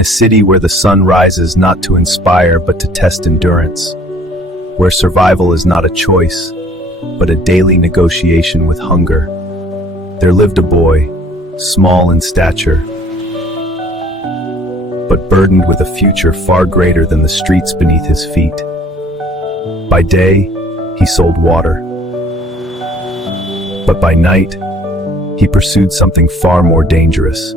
a city where the sun rises not to inspire but to test endurance, where survival is not a choice, but a daily negotiation with hunger, there lived a boy, small in stature, but burdened with a future far greater than the streets beneath his feet. By day, he sold water, but by night, he pursued something far more dangerous: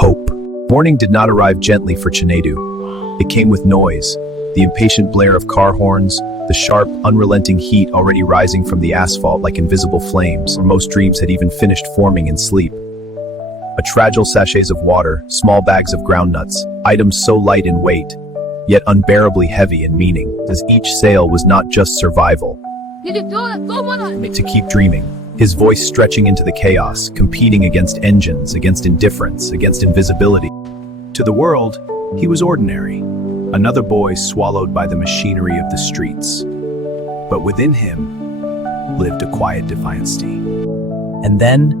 hope. Morning did not arrive gently for Chinedu. It came with noise, the impatient blare of car horns, the sharp, unrelenting heat already rising from the asphalt like invisible flames, where most dreams had even finished forming in sleep. Fragile sachets of water, small bags of groundnuts, items so light in weight, yet unbearably heavy in meaning, as each sale was not just survival, to keep dreaming. His voice stretching into the chaos, competing against engines, against indifference, against invisibility. To the world, he was ordinary, another boy swallowed by the machinery of the streets. But within him lived a quiet defiance. And then,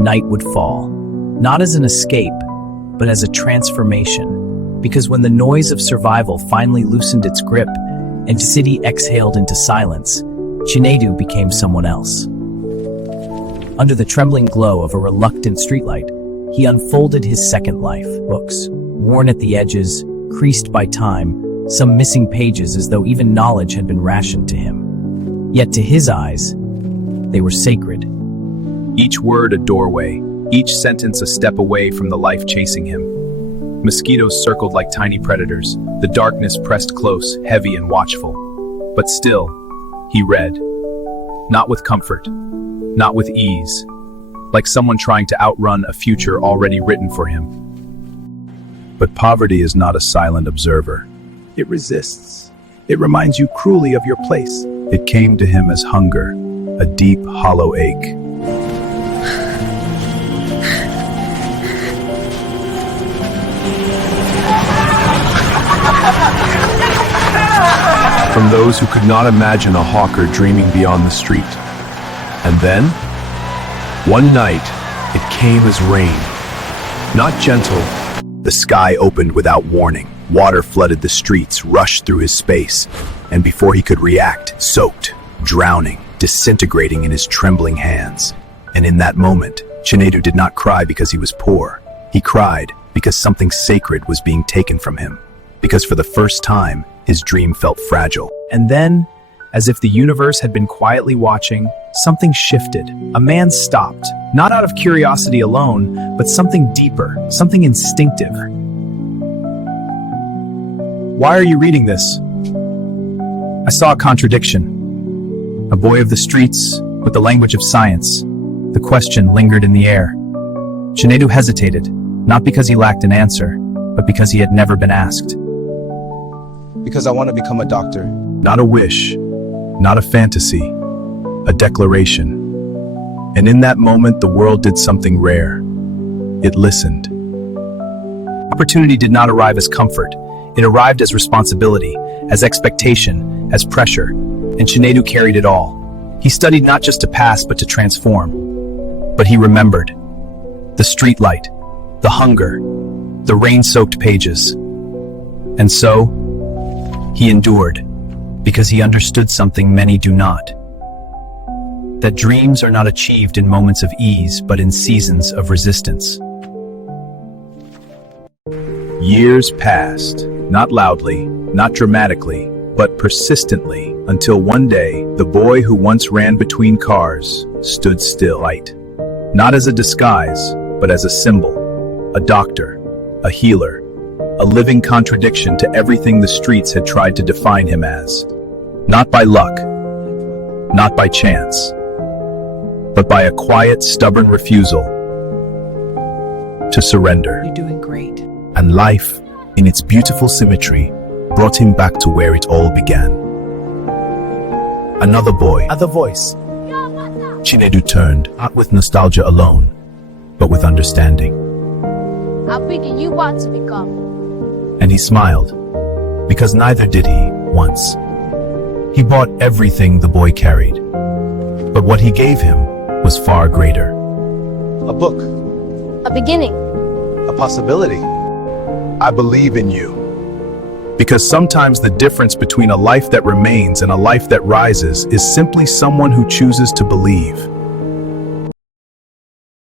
night would fall, not as an escape, but as a transformation. Because when the noise of survival finally loosened its grip, and the city exhaled into silence, Chinedu became someone else. Under the trembling glow of a reluctant streetlight, he unfolded his second life, books, worn at the edges, creased by time, some missing pages as though even knowledge had been rationed to him. Yet to his eyes, they were sacred. Each word a doorway, each sentence a step away from the life chasing him. Mosquitoes circled like tiny predators, the darkness pressed close, heavy and watchful. But still, he read, not with comfort, not with ease, like someone trying to outrun a future already written for him. But poverty is not a silent observer. It resists. It reminds you cruelly of your place. It came to him as hunger, a deep, hollow ache. From those who could not imagine a hawker dreaming beyond the street. And then, one night, it came as rain. Not gentle, the sky opened without warning. Water flooded the streets, rushed through his space, and before he could react, soaked, drowning, disintegrating in his trembling hands. And in that moment, Chinedu did not cry because he was poor. He cried because something sacred was being taken from him. Because for the first time, his dream felt fragile. And then, as if the universe had been quietly watching, something shifted. A man stopped, not out of curiosity alone, but something deeper, something instinctive. Why are you reading this? I saw a contradiction. A boy of the streets, with the language of science. The question lingered in the air. Chinedu hesitated, not because he lacked an answer, but because he had never been asked. Because I want to become a doctor. Not a wish, not a fantasy, a declaration. And in that moment, the world did something rare. It listened. Opportunity did not arrive as comfort. It arrived as responsibility, as expectation, as pressure. And Chinedu carried it all. He studied not just to pass, but to transform. But he remembered. The streetlight, the hunger, the rain-soaked pages. And so, he endured, because he understood something many do not. That dreams are not achieved in moments of ease, but in seasons of resistance. Years passed, not loudly, not dramatically, but persistently, until one day, the boy who once ran between cars stood still. Not as a disguise, but as a symbol, a doctor, a healer, a living contradiction to everything the streets had tried to define him as. Not by luck, not by chance, but by a quiet, stubborn refusal to surrender. You're doing great. And life, in its beautiful symmetry, brought him back to where it all began. Another boy, other voice. Chinedu turned, not with nostalgia alone, but with understanding. How big do you want to become? And he smiled, because neither did he once. He bought everything the boy carried, but what he gave him was far greater. A book. A beginning. A possibility. I believe in you. Because sometimes the difference between a life that remains and a life that rises is simply someone who chooses to believe.